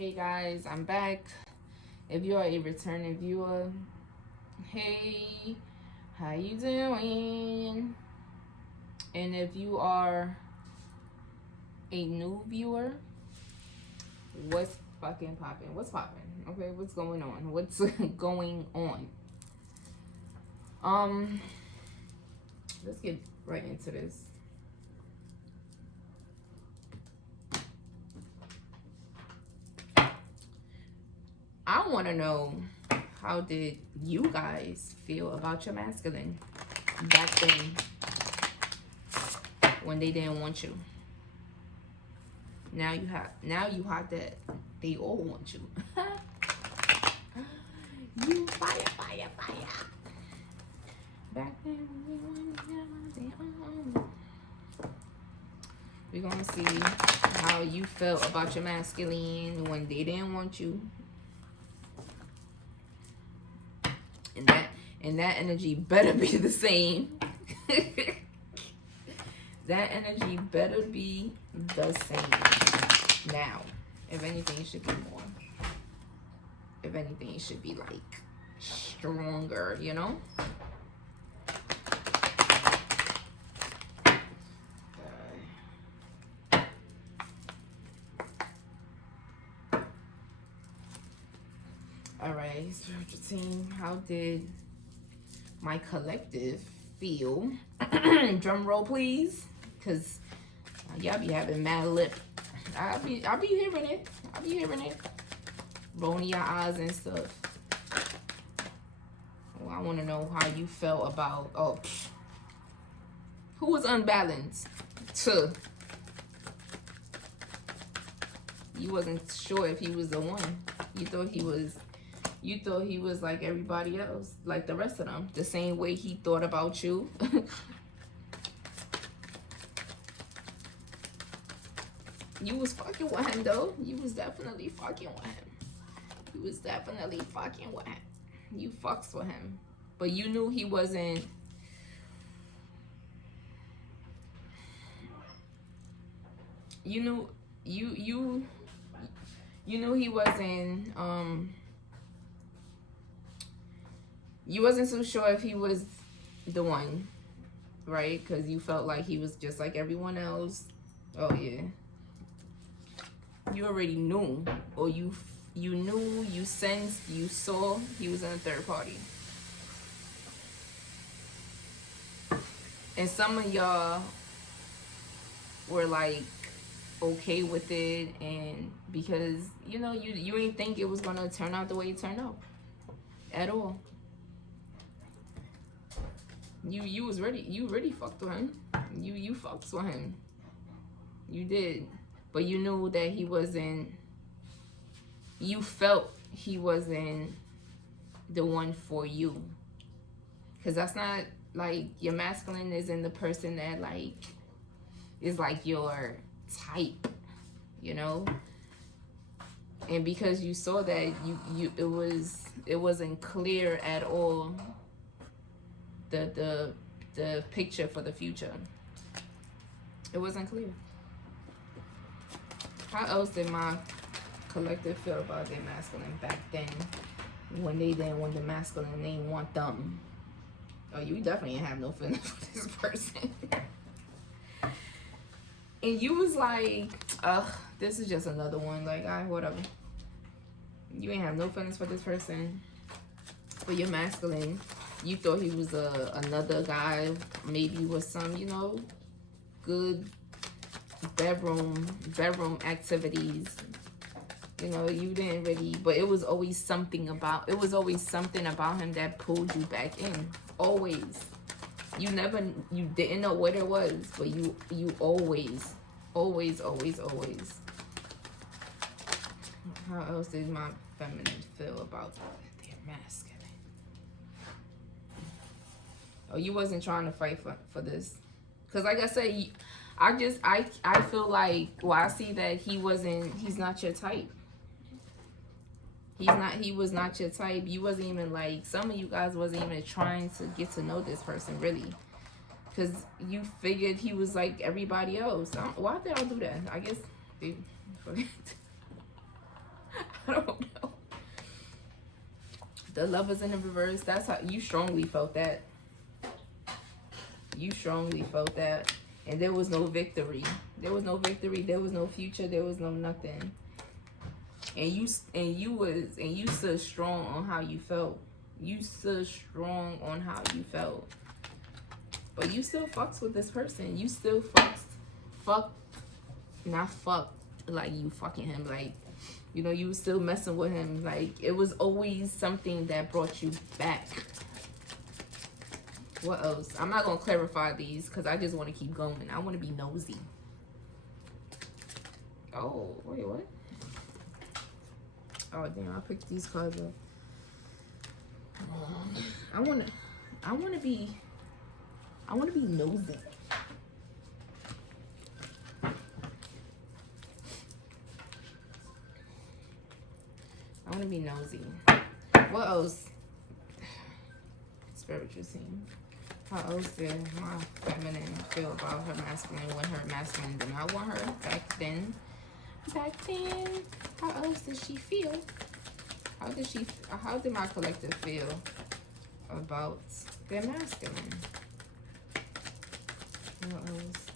Hey guys, I'm back. If you are a returning viewer, hey, how you doing? And if you are a new viewer, what's fucking popping? What's popping? Okay, what's going on? What's going on? Let's get right into this. I want to know, how did you guys feel about your masculine back then when they didn't want you? Now you have that they all want you. You fire. Back then we're gonna see how you felt about your masculine when they didn't want you. And that energy better be the same. That energy better be the same. Now, if anything, it should be more. If anything, it should be like stronger, you know? All right, spiritual team, how did my collective feel? Drum roll, please, because y'all be having mad lip. I'll be hearing it. Rolling your eyes and stuff. Well, I want to know how you felt about, who was unbalanced? You wasn't sure if he was the one. You thought he was like everybody else, like the rest of them, the same way he thought about you. You was fucking with him though. You was definitely fucking with him. You fucks with him. But you knew he wasn't. You knew he wasn't, you wasn't so sure if he was the one, right? Because you felt like he was just like everyone else. Oh yeah. You already knew, or you knew, you sensed, you saw he was in a third party. And some of y'all were like okay with it, and because you ain't think it was gonna turn out the way it turned out at all. You was ready. You really fucked with him. You fucked with him. You did. But you knew that he wasn't, you felt he wasn't the one for you. Because that's not, like, your masculine isn't the person that, like, is like your type, you know? And because you saw that, it wasn't clear at all, the picture for the future. It wasn't clear. How else did my collective feel about their masculine back then when they didn't want the masculine, they didn't want them? Oh, you definitely didn't have no feelings for this person. And you was like, this is just another one. Like, whatever. You ain't have no feelings for this person. For your masculine, you thought he was another guy, maybe with some, good bedroom activities. You didn't really, but it was always something about him that pulled you back in. Always. You didn't know what it was, but you always. How else did my feminine feel about their masculine? Oh, you wasn't trying to fight for this. Because like I said, I feel like, I see that he's not your type. He was not your type. You wasn't even like, some of you guys wasn't even trying to get to know this person really. Because you figured he was like everybody else. Why did I do that? I guess they forget. The Lovers in the reverse. That's how you strongly felt that. You strongly felt that. And there was no victory. There was no victory. There was no future. There was no nothing. And you stood strong on how you felt. You stood strong on how you felt. But you still fucks with this person. You still not fuck like you fucking him. Like, you know, you was still messing with him. Like, it was always something that brought you back. What else? I'm not going to clarify these because I just want to keep going. I want to be nosy. Oh, wait, what? Oh, damn, I picked these cards up. I want to be nosy. I want to be nosy. What else? Spiritual scene. How else did my feminine feel about her masculine when her masculine did not want her back then? Back then, how else did she feel? How did my collective feel about their masculine? What else?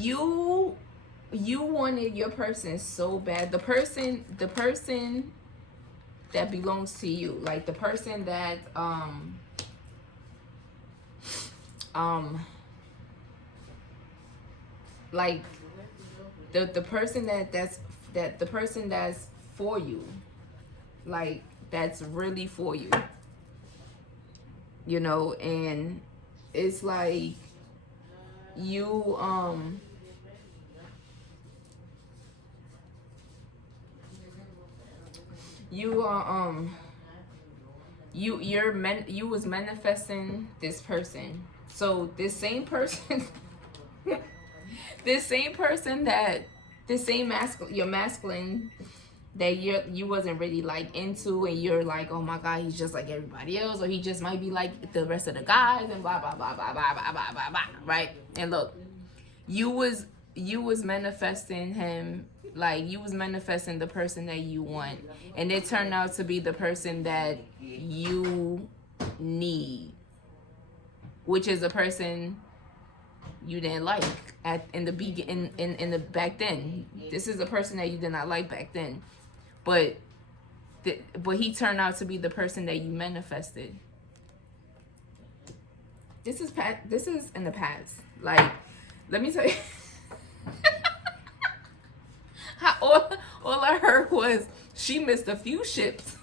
Yo, you wanted your person so bad. The person that belongs to you, like the person that like the person the person that's for you, like that's really for you, you know. And it's like you're you was manifesting this person. So this same person your masculine that you wasn't really like into, and you're like, oh my god, he's just like everybody else, or he just might be like the rest of the guys, and blah blah blah blah blah blah blah blah blah, right? And look, you was manifesting him, like you was manifesting the person that you want, and it turned out to be the person that you need, which is a person you didn't like in the back then. This is a person that you did not like back then, but he turned out to be the person that you manifested. This is in the past. Like, let me tell you. All I heard was she missed a few ships.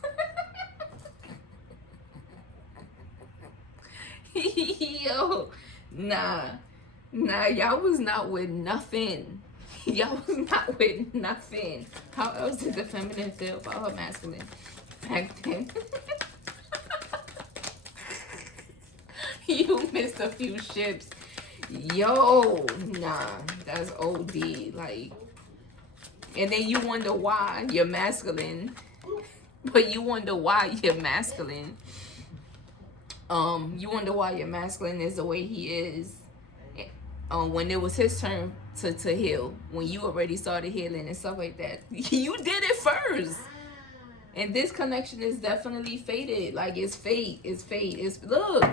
Yo, nah, y'all was not with nothing. Y'all was not with nothing. How else did the feminine feel about her masculine back then? You missed a few ships. Yo, nah, that's OD. Like, and then you wonder why you're masculine. But you wonder why you're masculine. You wonder why your masculine is the way he is. When it was his turn to heal, when you already started healing and stuff like that, you did it first. And this connection is definitely fated. Like, it's fate. It's fate. Look.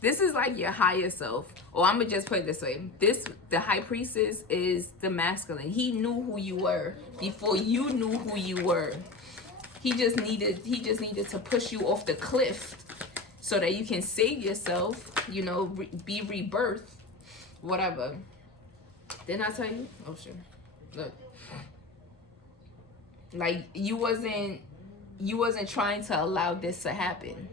This is like your higher self. Or I'm gonna just put it this way. The high priestess is the masculine. He knew who you were before you knew who you were. He just needed to push you off the cliff so that you can save yourself, you know, be rebirthed, whatever. Didn't I tell you? Oh, sure. Look. Like, you wasn't trying to allow this to happen.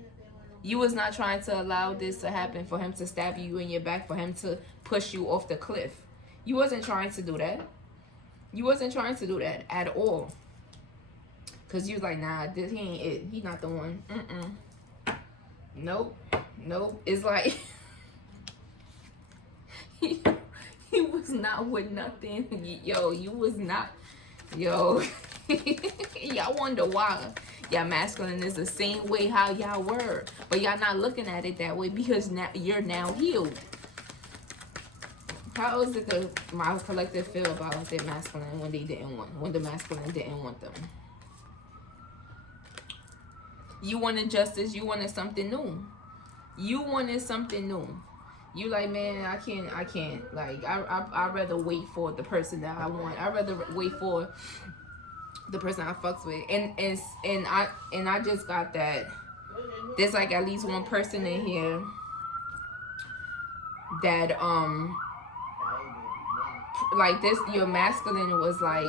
You was not trying to allow this to happen, for him to stab you in your back, for him to push you off the cliff. You wasn't trying to do that. You wasn't trying to do that at all. Because you was like, nah, he ain't it. He's not the one. Nope. It's like, he was not with nothing. Yo, you was not. Yo, y'all wonder why. Y'all masculine is the same way how y'all were, but y'all not looking at it that way because now you're now healed. How else did my collective feel about their masculine when the masculine didn't want them? You wanted justice. You wanted something new. You wanted something new. You like, man, I can't. Like, I'd rather wait for the person that I want. I'd rather wait for the person I fucks with. And I just got that. There's like at least one person in here that like this, your masculine was like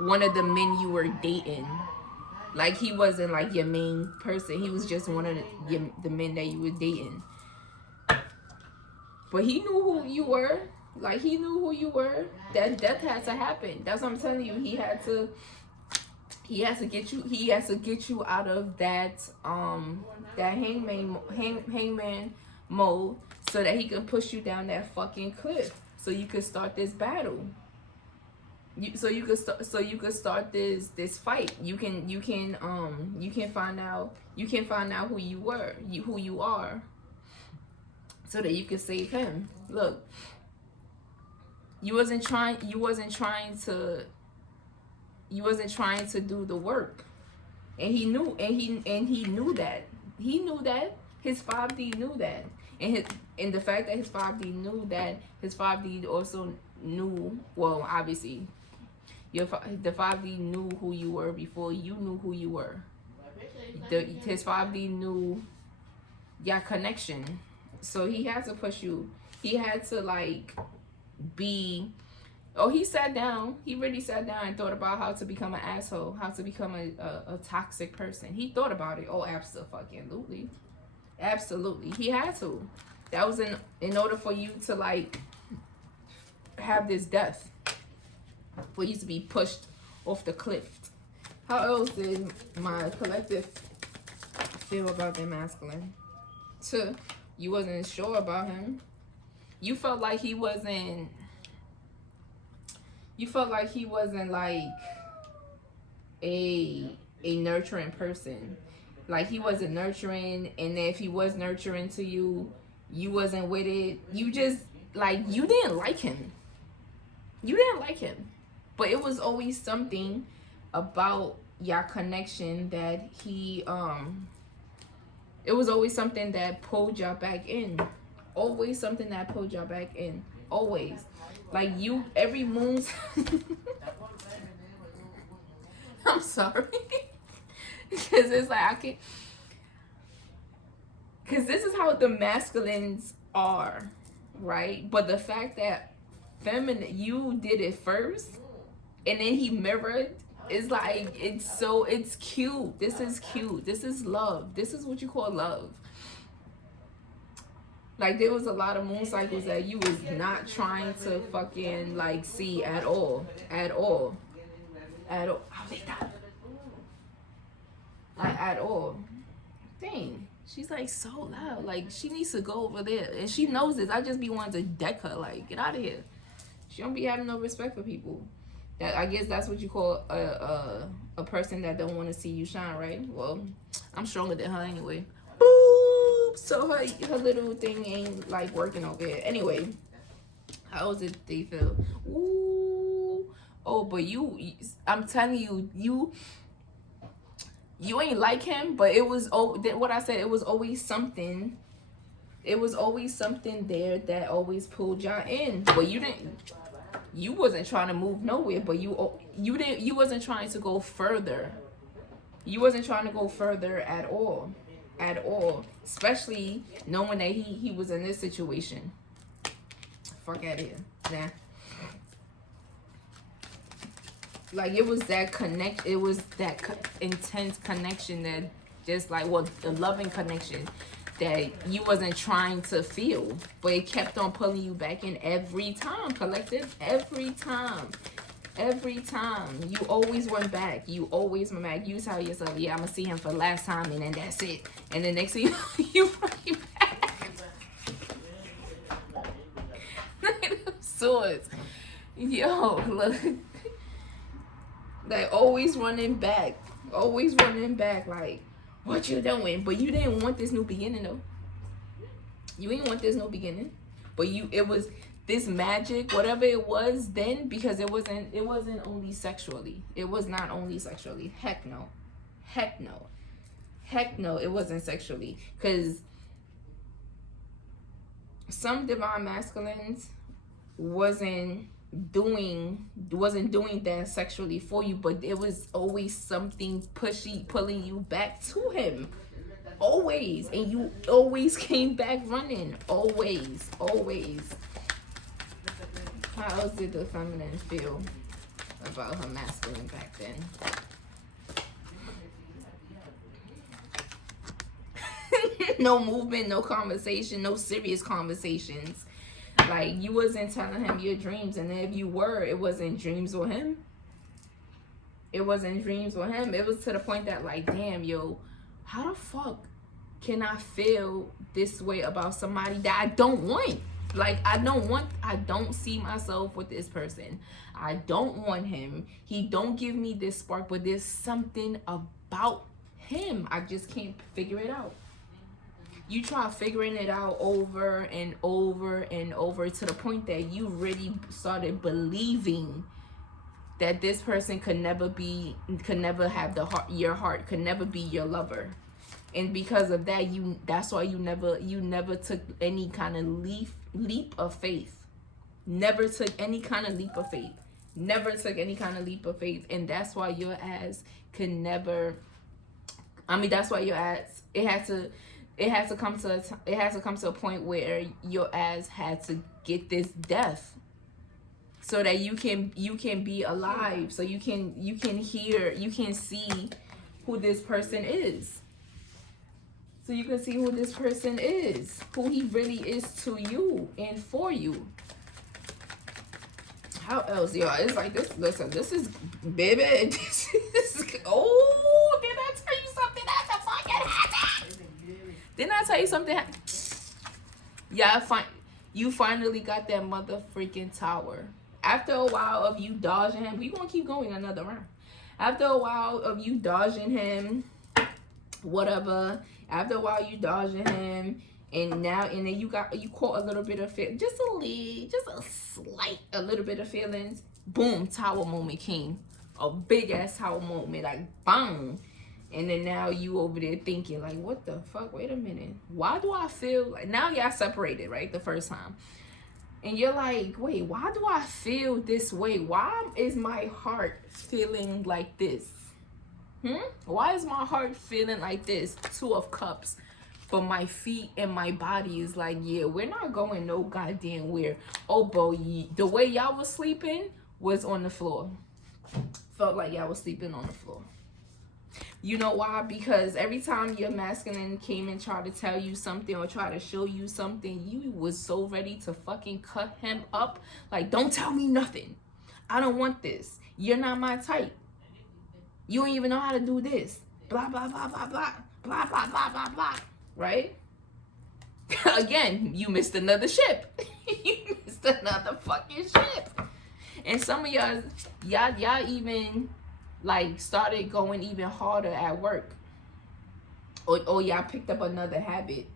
one of the men you were dating. Like, he wasn't like your main person. He was just one of the men that you were dating. But he knew who you were. Like, he knew who you were. That death had to happen. That's what I'm telling you. He has to get you out of that that hangman mode so that he can push you down that fucking cliff. So you could start this battle. So you could start this fight. You can find out who you were, who you are, so that you can save him. Look, you wasn't trying to do the work, and he knew that. He knew that. His 5D knew that, and the fact that his 5D knew that, his 5D also knew, well, obviously, the 5D knew who you were before you knew who you were. His 5D knew your connection, so he had to push you. He had to like be. Oh, he sat down. He really sat down and thought about how to become an asshole, how to become a toxic person. He thought about it. Oh, absolutely. Absolutely. He had to. That was in order for you to like have this death. For you to be pushed off the cliff. How else did my collective feel about their masculine? You wasn't sure about him. You felt like he wasn't like a nurturing person. Like, he wasn't nurturing, and if he was nurturing to you, you wasn't with it. You just like, you didn't like him. You didn't like him. But it was always something about your connection that it was always something that pulled y'all back in. Always something that pulled y'all back in. Always. Like, you, every moon. I'm sorry. Because it's like, I can't. Because this is how the masculines are, right? But the fact that feminine, you did it first, and then he mirrored, is like, it's cute. This is cute. This is love. This is what you call love. Like, there was a lot of moon cycles that you was not trying to fucking like see at all. At all. At all. Like, at all. Dang. She's like so loud. Like, she needs to go over there. And she knows this. I just be wanting to deck her. Like, get out of here. She don't be having no respect for people. That, I guess that's what you call a person that don't want to see you shine, right? Well, I'm stronger than her anyway. Boop! So her little thing ain't like working over here. Anyway, how did they feel? Ooh. Oh, but I'm telling you, you ain't like him, but it was, what I said, it was always something. It was always something there that always pulled y'all in. But you wasn't trying to move nowhere, but you wasn't trying to go further. You wasn't trying to go further at all. At all. Especially knowing that he was in this situation. Fuck out of here. Nah. Like, it was that intense connection that just like, well, the loving connection that you wasn't trying to feel, but it kept on pulling you back in every time, collective. Every time. You always went back. You tell yourself, yeah, I'm gonna see him for the last time, and then that's it. And the next thing you bring back. Knight of Swords. Yo, look. Like, always running back. Always running back. Like, what you doing? But you didn't want this new beginning, though. You didn't want this new beginning. But it was this magic, whatever it was then, because it wasn't only sexually. It was not only sexually. Heck no. Heck no. Heck no, it wasn't sexually. Because some divine masculines wasn't doing that sexually for you, but it was always something pulling you back to him. Always. And you always came back running. Always. How else did the feminine feel about her masculine back then? No movement, no conversation, no serious conversations. Like, you wasn't telling him your dreams, and if you were, it wasn't dreams with him. It wasn't dreams with him. It was to the point that, like, damn, yo, how the fuck can I feel this way about somebody that I don't want? Like, I don't see myself with this person. I don't want him. He don't give me this spark, but there's something about him. I just can't figure it out. You try figuring it out over and over and over to the point that you really started believing that this person could never have your heart, could never be your lover. And because of that, that's why you never took any kind of leap of faith. Never took any kind of leap of faith. Never took any kind of leap of faith. And that's why your ass could never, that's why your ass, it has to come to a point where your ass had to get this death so that you can be alive, so you can hear, you can see who this person is. So you can see who this person is, who he really is to you and for you. How else, y'all? It's like this. Listen, this is, baby. This is. Oh, did I tell you something that fucking happened? Didn't I tell you something? Yeah, you finally got that mother freaking tower. After a while of you dodging him, we gonna keep going another round. After a while of you dodging him, whatever. After a while you dodging him, and then you caught a little bit of just a little bit of feelings. Boom, tower moment came. A big ass tower moment, like boom. And then now you over there thinking like, what the fuck? Wait a minute. Why do I feel like, now y'all separated, right? The first time. And you're like, wait, why do I feel this way? Why is my heart feeling like this? Why is my heart feeling like this? Two of Cups. But my feet and my body is like, yeah, we're not going no goddamn where. Oh, boy, the way y'all was sleeping was on the floor. Felt like y'all was sleeping on the floor. You know why? Because every time your masculine came and tried to tell you something or try to show you something, you was so ready to fucking cut him up. Like, don't tell me nothing. I don't want this. You're not my type. You don't even know how to do this. Blah, blah, blah, blah, blah. Blah, blah, blah, blah, blah. Right? Again, you missed another ship. You missed another fucking ship. And some of y'all even like started going even harder at work. Or y'all picked up another habit.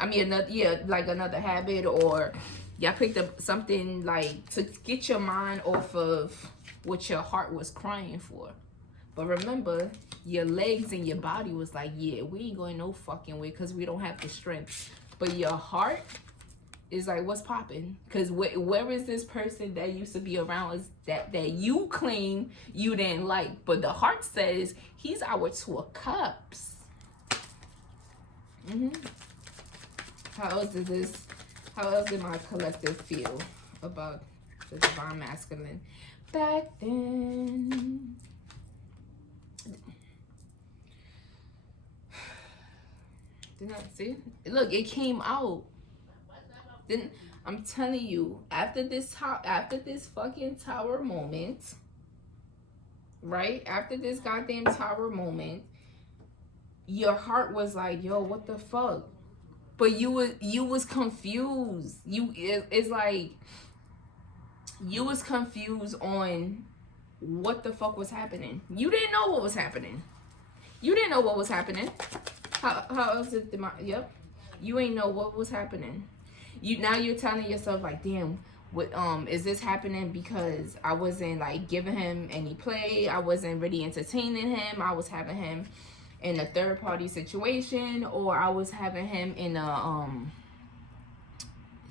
Another habit, or y'all picked up something like to get your mind off of what your heart was crying for. But remember, your legs and your body was like, yeah, we ain't going no fucking way because we don't have the strength. But your heart is like, what's popping? Because where is this person that used to be around us that you claim you didn't like? But the heart says he's our Two of Cups. How else did my collective feel about the divine masculine back then? Didn't I see? Look, it came out. Then I'm telling you, after this fucking tower moment, right? After this goddamn tower moment, your heart was like, yo, what the fuck? But you was confused. It's like you was confused on what the fuck was happening. You didn't know what was happening. You didn't know what was happening. How else did the yep? You ain't know what was happening. Now you're telling yourself like, damn, what is this happening because I wasn't like giving him any play? I wasn't really entertaining him. I was having him in a third party situation, or I was having him in a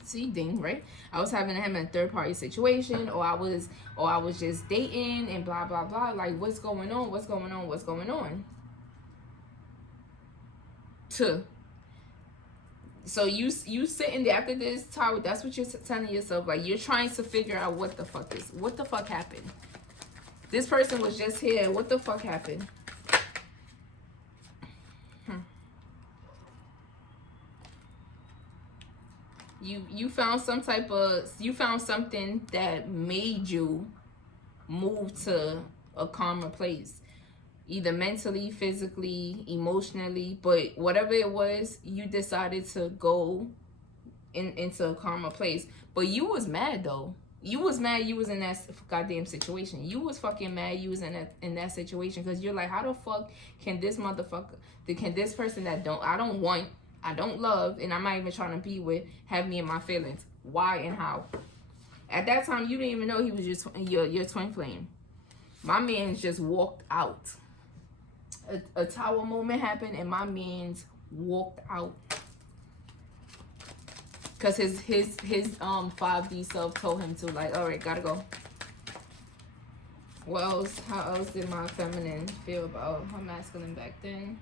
see ding, right? I was having him in a third party situation, or I was just dating and blah blah blah. Like, what's going on? What's going on? What's going on? So you sitting there after this tower, that's what you're telling yourself. Like, you're trying to figure out what the fuck happened. This person was just here. What the fuck happened? You found something that made you move to a calmer place, either mentally, physically, emotionally, but whatever it was, you decided to go into a calmer place. But you was mad though. You was mad you was in that goddamn situation. You was fucking mad you was in that situation, because you're like, how the fuck can this person that I don't love, and I'm not even trying to be with, have me in my feelings? Why and how? At that time, you didn't even know he was your twin flame. My man just walked out. A tower moment happened, and my man's walked out. Cause his 5D self told him to, like, all right, gotta go. How else did my feminine feel about her masculine back then?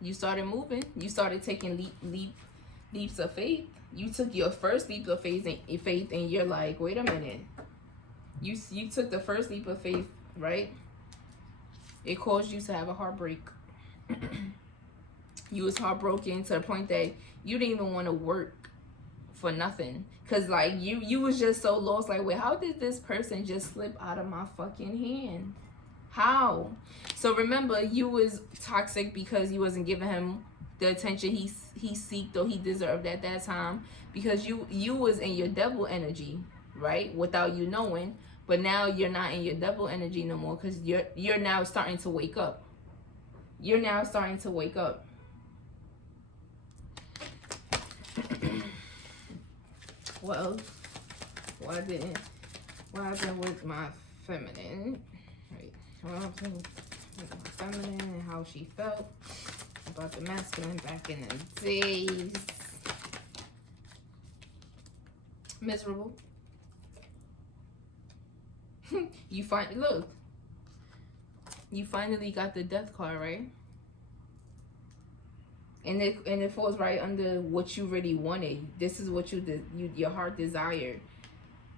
You started moving. You started taking leaps of faith. You took your first leap of faith, and you're like, wait a minute. You took the first leap of faith, right? It caused you to have a heartbreak. You was heartbroken to the point that you didn't even want to work for nothing. Cause like you was just so lost. Like, wait, how did this person just slip out of my fucking hand? How? So remember, you was toxic because you wasn't giving him the attention he seeked or he deserved at that time, because you was in your devil energy, right? Without you knowing. But now you're not in your devil energy no more, because you're now starting to wake up. You're now starting to wake up. Well, what happened with my feminine? Right. What happened with my feminine and how she felt about the masculine back in the days? Miserable. You finally got the death card, right? And it falls right under what you really wanted. This is what your heart desired.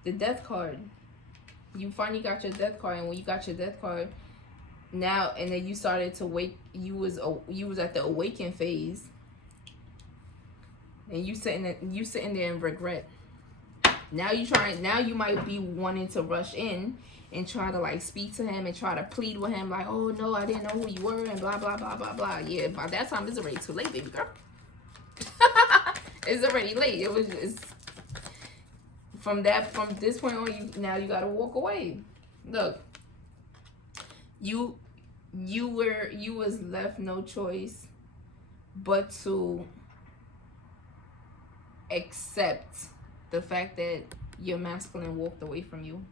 The death card. You finally got your death card, and when you got your death card, now and then you started to wake. You was at the awaken phase, and you sitting there in regret. Now you might be wanting to rush in and try to like speak to him and try to plead with him, like, oh no, I didn't know who you were, and blah blah blah blah blah. Yeah, by that time it's already too late, baby girl. It's already late. It's from this point on, you gotta walk away. Look, you was left no choice but to accept the fact that your masculine walked away from you.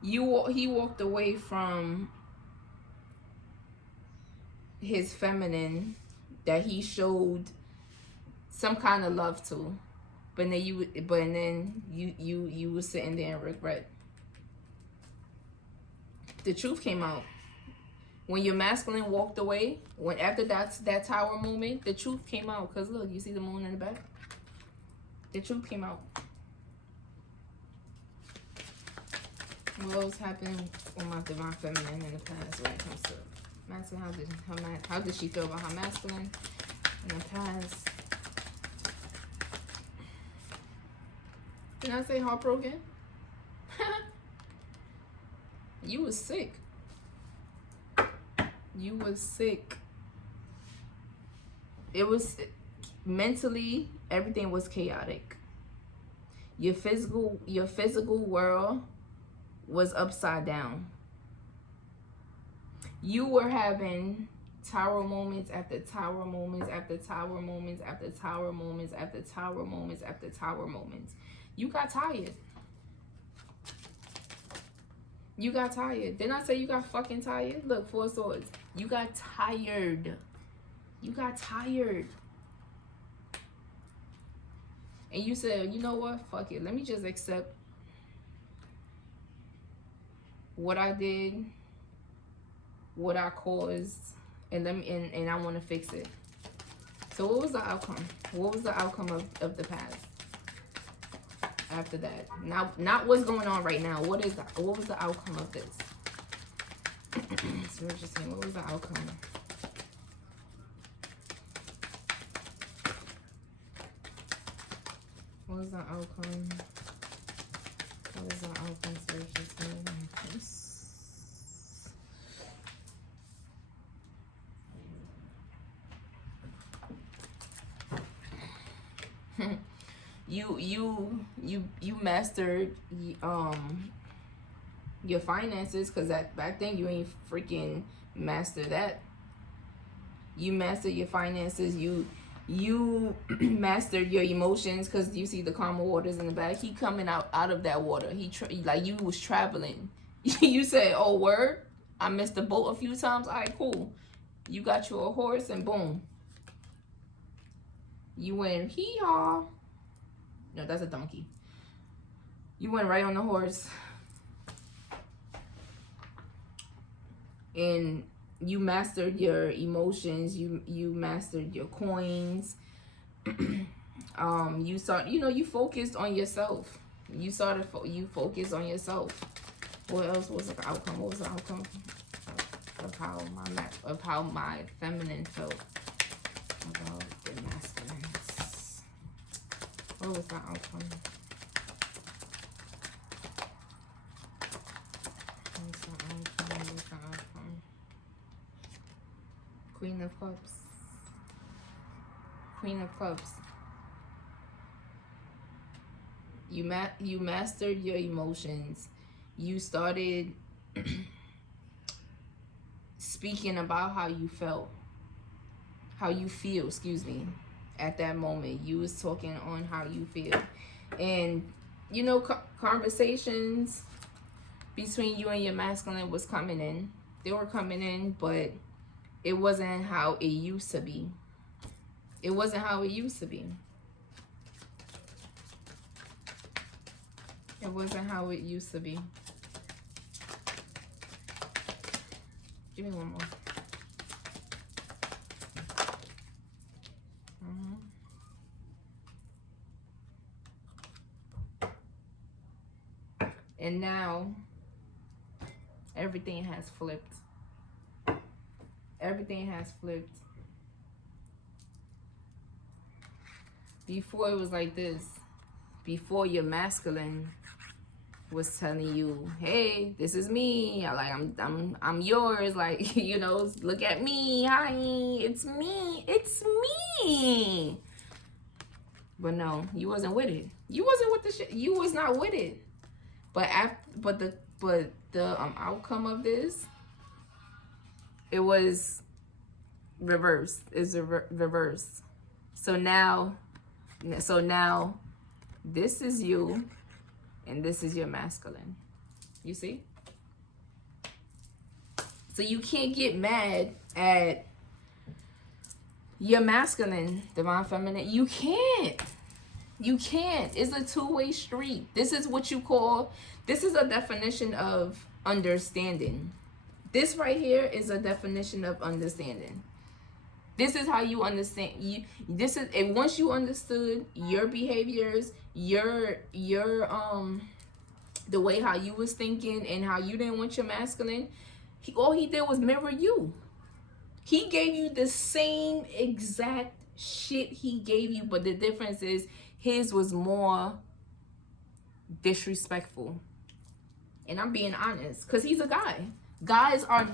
He walked away from his feminine that he showed some kind of love to, but then you was sitting there in regret. The truth came out when your masculine walked away. When after that tower moment, the truth came out. Cause look, you see the moon in the back. The truth came out. What else happened with my divine feminine in the past when it comes to masculine? How did she feel about her masculine in the past? Did I say heartbroken? You was sick. You was sick. It was mentally, everything was chaotic. Your physical world was upside down. You were having tower moments after tower moments after tower moments after tower moments after tower moments after tower moments. You got tired. You got tired. Didn't I say you got fucking tired? Look, 4 swords. You got tired. You got tired. And you said, you know what? Fuck it. Let me just accept what I did, what I caused, and I want to fix it. So what was the outcome? What was the outcome of the past? After that, now, not what's going on right now. What was the outcome of this? So we're just saying, what was the outcome? What was the outcome? What is the outcome? So we're just saying, you mastered your finances, because back then you ain't freaking master that. You mastered your finances. You mastered your emotions, because you see the karma waters in the back. He coming out of that water. Like you was traveling. You say, oh word, I missed the boat a few times. All right, cool. You got you a horse and boom, you went hee-haw. No, that's a donkey. You went right on the horse. And you mastered your emotions. You mastered your coins. You focused on yourself. You focused on yourself. What else was the outcome? What was the outcome of how my feminine felt about the masculine? What was the outcome? What's the outcome? Queen of Cups. Queen of Cups. You mastered your emotions. You started speaking about how you feel, excuse me. At that moment, you was talking on how you feel. And conversations between you and your masculine was coming in. They were coming in, but it wasn't how it used to be. It wasn't how it used to be. It wasn't how it used to be. Give me one more. And now everything has flipped. Everything has flipped. Before it was like this. Before your masculine was telling you, hey, this is me. I'm yours. Like, look at me. Hi, it's me. It's me. But no, you wasn't with it. You wasn't with the shit. You was not with it. But the outcome of this, it was reversed. It's reversed. So now this is you and this is your masculine. You see? So you can't get mad at your masculine, divine feminine. You can't. You can't. It's a two-way street. This is a definition of understanding. This right here is a definition of understanding. This is how you understand. And once you understood your behaviors, the way how you was thinking and how you didn't want your masculine, all he did was mirror you. He gave you the same exact shit he gave you, but the difference is his was more disrespectful. And I'm being honest, because he's a guy. Guys are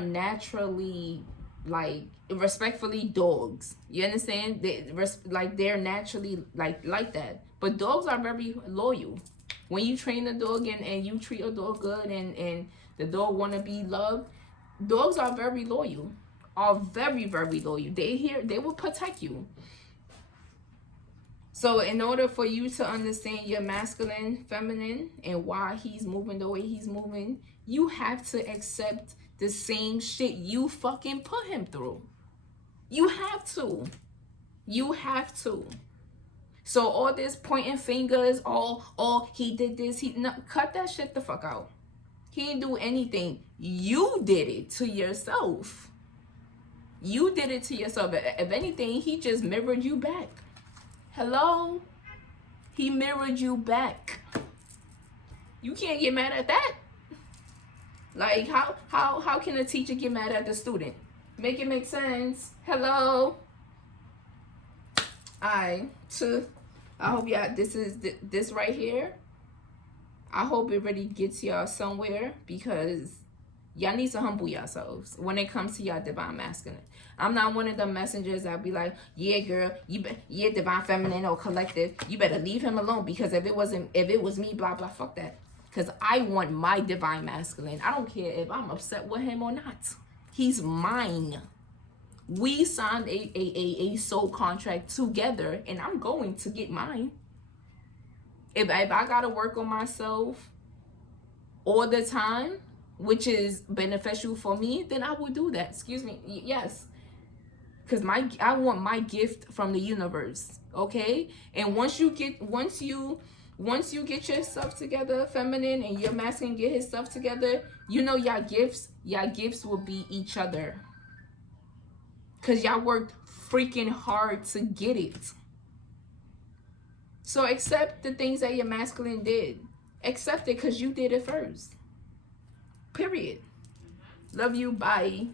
naturally like respectfully, dogs. You understand? They're naturally like that. But dogs are very loyal. When you train a dog and you treat a dog good and the dog want to be loved, dogs are very loyal. Are very, very loyal. They will protect you. So in order for you to understand your masculine, feminine, and why he's moving the way he's moving, you have to accept the same shit you fucking put him through. You have to. You have to. So all this pointing fingers, oh, he did this, no, cut that shit the fuck out. He didn't do anything. You did it to yourself. You did it to yourself. If anything, he just mirrored you back. Hello? He mirrored you back. You can't get mad at that. Like, how can a teacher get mad at the student? Make it make sense. Hello? I hope y'all, this right here, I hope it really gets y'all somewhere, because y'all need to humble yourselves when it comes to y'all divine masculine. I'm not one of the messengers that be like, yeah, girl, yeah, divine feminine or collective, you better leave him alone, because if it was me, blah, blah, fuck that. Because I want my divine masculine. I don't care if I'm upset with him or not. He's mine. We signed a soul contract together, and I'm going to get mine. If I gotta work on myself all the time, which is beneficial for me, then I will do that. Excuse me. Yes. Because I want my gift from the universe. Okay? And once you get yourself together, feminine, and your masculine get his stuff together, you know y'all gifts will be each other. Because y'all worked freaking hard to get it. So accept the things that your masculine did. Accept it, because you did it first. Period. Love you. Bye.